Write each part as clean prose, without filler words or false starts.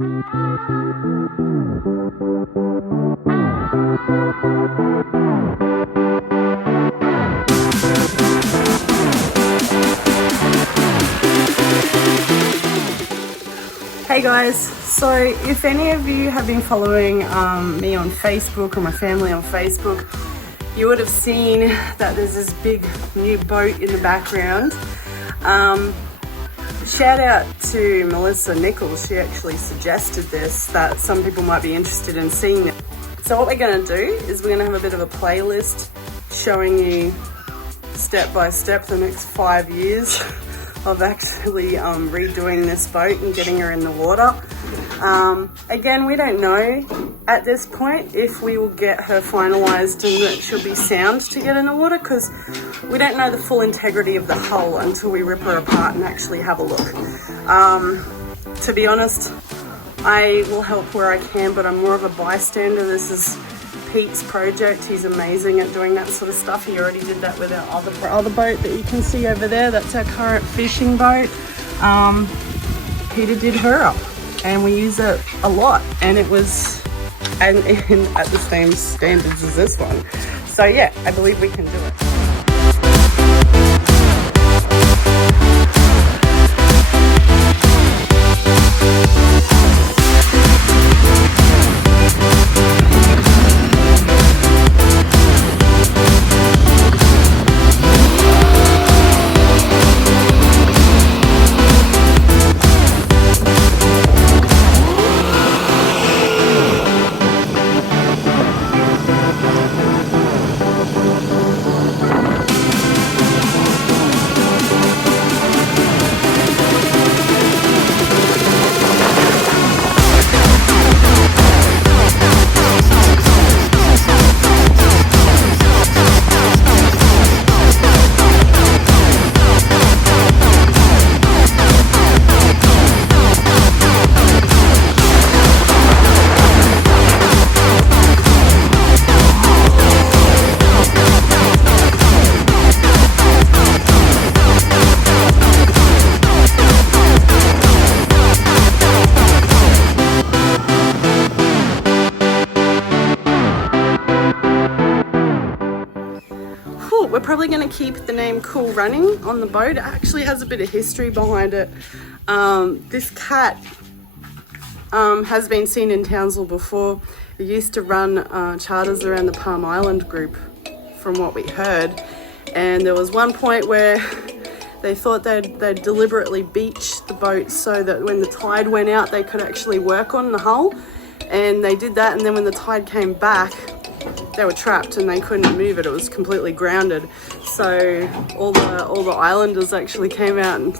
Hey guys, so if any of you have been following me on Facebook or my family on Facebook, you would have seen that there's this big new boat in the background. Shout out to Melissa Nichols, she actually suggested this, that some people might be interested in seeing it. So what we're going to do is we're going to have a bit of a playlist showing you step by step the next 5 years of actually redoing this boat and getting her in the water. Again, we don't know at this point if we will get her finalised and that she'll be sound to get in the water, because we don't know the full integrity of the hull until we rip her apart and actually have a look. To be honest, I will help where I can, but I'm more of a bystander. This is Pete's project. He's amazing at doing that sort of stuff. He already did that with our other boat that you can see over there. That's our current fishing boat. Peter did her up and we use it a lot, and it was and at the same standards as this one. So yeah, I believe we can do it. We're probably going to keep the name Cool Running on the boat. It actually has a bit of history behind it. This cat has been seen in Townsville before. It used to run charters around the Palm Island group, from what we heard. And there was one point where they thought they'd deliberately beach the boat so that when the tide went out, they could actually work on the hull. And they did that, and then when the tide came back, they were trapped and they couldn't move it. It was completely grounded. So all the islanders actually came out, and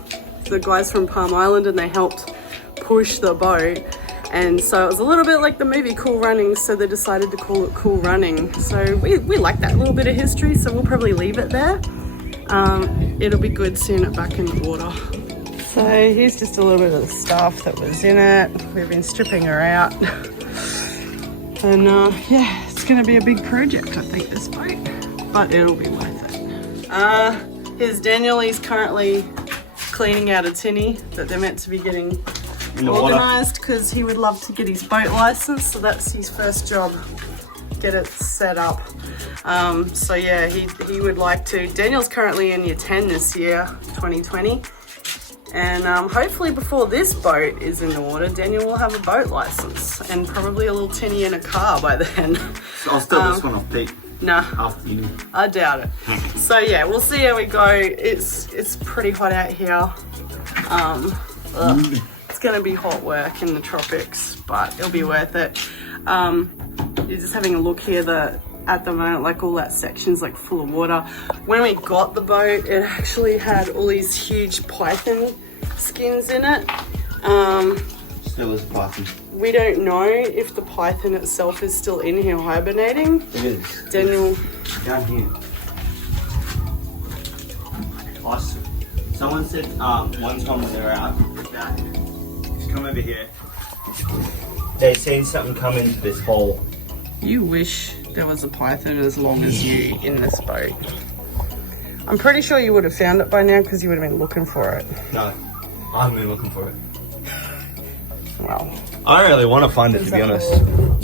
the guys from Palm Island, and they helped push the boat. And so it was a little bit like the movie Cool Running, so they decided to call it Cool Running. So we like that little bit of history, so we'll probably leave it there. It'll be good seeing it back in the water. So here's just a little bit of the stuff that was in it. We've been stripping her out. And yeah, it's going to be a big project, I think, this boat, but it'll be worth it. Here's Daniel. He's currently cleaning out a tinny that they're meant to be getting organised, because he would love to get his boat license, so that's his first job, get it set up. So yeah, he would like to. Daniel's currently in year 10 this year, 2020. And hopefully before this boat is in the water, Daniel will have a boat license and probably a little tinny in a car by then. So I'll steal this one off Pete. Nah, after you. I doubt it. So yeah, we'll see how we go. It's pretty hot out here. It's gonna be hot work in the tropics, but it'll be worth it. You're just having a look here that at the moment, like all that section's like full of water. When we got the boat, it actually had all these huge python skins in it. Still is python. We don't know if the python itself is still in here hibernating. It is. Daniel. Down here. Someone said one time when they were out, just come over here. They seen something come into this hole. You wish there was a python as long as you in this boat. I'm pretty sure you would have found it by now because you would have been looking for it. No, I haven't been looking for it. Well, I really want to find it, to be honest.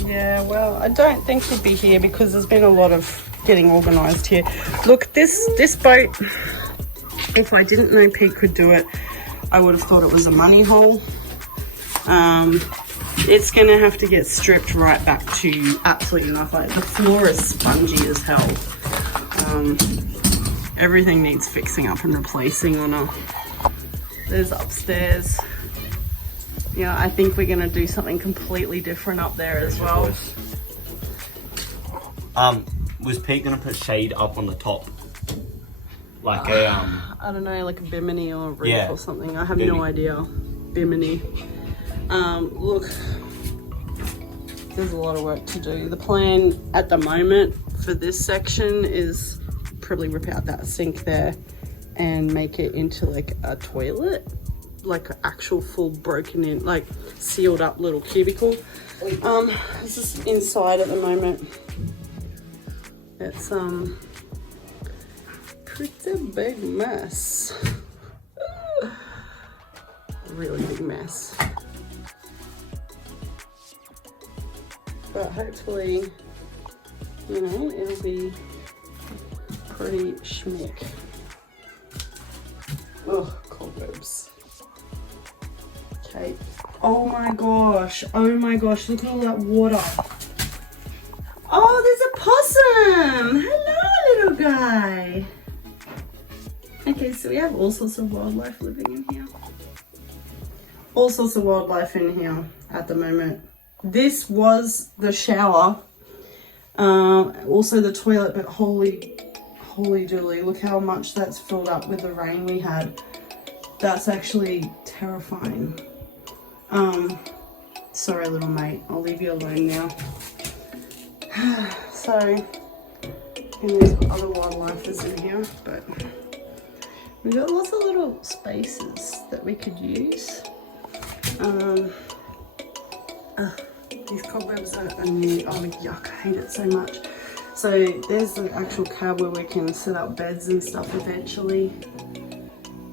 yeah, well, I don't think he'd be here because there's been a lot of getting organised here. Look, this boat, if I didn't know Pete could do it, I would have thought it was a money hole. It's going to have to get stripped right back to absolutely nothing. Like, the floor is spongy as hell. Everything needs fixing up and replacing on a... There's upstairs. Yeah, I think we're going to do something completely different up there as well. Was Pete going to put shade up on the top? Like a, I don't know, like a bimini or a roof yeah, or something. I have no idea. Bimini. Look, there's a lot of work to do. The plan at the moment for this section is probably rip out that sink there and make it into like a toilet, like an actual full broken in, like sealed up little cubicle. This is inside at the moment. It's pretty big mess. Really big mess. But hopefully, you know, it'll be pretty schmick. Oh, cobwebs. Okay. Oh my gosh, look at all that water. Oh, there's a possum! Hello, little guy. Okay, so we have all sorts of wildlife living in here. All sorts of wildlife in here at the moment. This was the shower, also the toilet, but holy dooly, look how much that's filled up with the rain we had. That's actually terrifying. Sorry, little mate, I'll leave you alone now. So, and there's other wildlife is in here, but we've got lots of little spaces that we could use. These cobwebs are new. Oh yuck, I hate it so much. So there's the actual cab where we can set up beds and stuff eventually.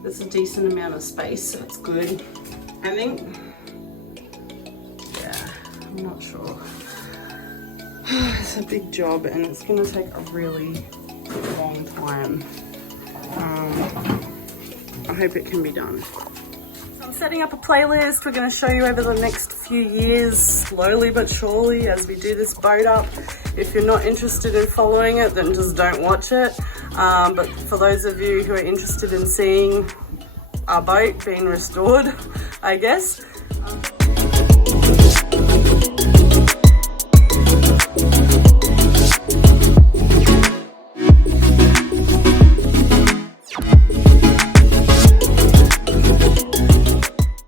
There's a decent amount of space, so it's good. I think, yeah, I'm not sure. It's a big job and it's gonna take a really long time. I hope it can be done. So I'm setting up a playlist. We're going to show you over the next few years, slowly but surely, as we do this boat up. If you're not interested in following it, then just don't watch it. But for those of you who are interested in seeing our boat being restored, I guess,